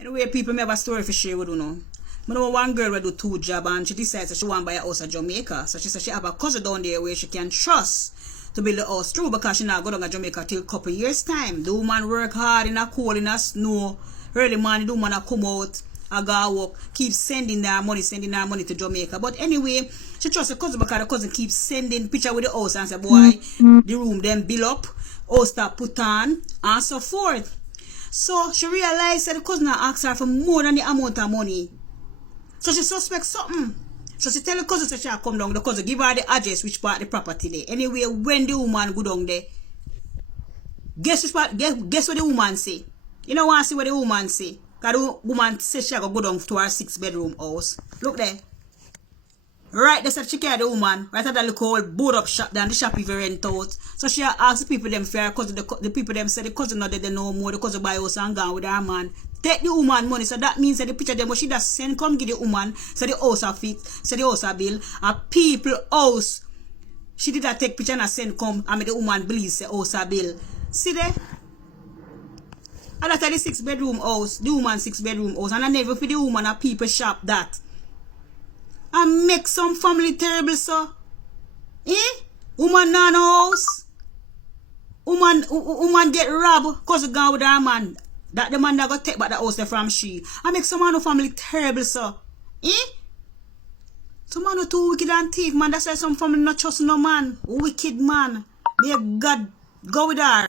Anyway, people, me have a story for share with you know. I know one girl will do 2 jobs and she decides that she want to buy a house in Jamaica. So she said she have a cousin down there where she can trust to build the house through because she not go down to Jamaica till a couple years time. The woman work hard in a cold, in a snow. Early morning, the woman come out, I go work, keep sending her money to Jamaica. But anyway, she trusts the cousin because the cousin keeps sending picture with the house and say, boy, the room them build up, house start put on, and so forth. So she realized that the cousin asked her for more than the amount of money. So she suspects something. So she tell the cousin that she come down. The cousin give her the address which part the property there. Anyway, when the woman go down there, guess which part, guess what the woman say? You know want to see what the woman say? Because the woman says she go down to her 6-bedroom house. Look there. Right, they said she carry the woman. Right at that little old board up shop down the shop if you rent out. So she asked the people them fair because the people them said the cousin not they know more. The cousin buy house and gone with her man. Take the woman money. So that means that the picture them what she just send come give the woman. So the house a fit. So the house a bill. A people house. She did not take picture and send come and make the woman believe say house a bill. See there? And that's the 6-bedroom house. The woman 6-bedroom house. And I never for the woman a people shop that. And make some family terrible, so. Eh? Woman not no house. Woman get robbed because of gone with her man. That the man that got take back the house there from she. And make some man no family terrible, so. Eh? Some man no too wicked and thief, man. That's why some family not trust no man. Wicked man. May God go with her.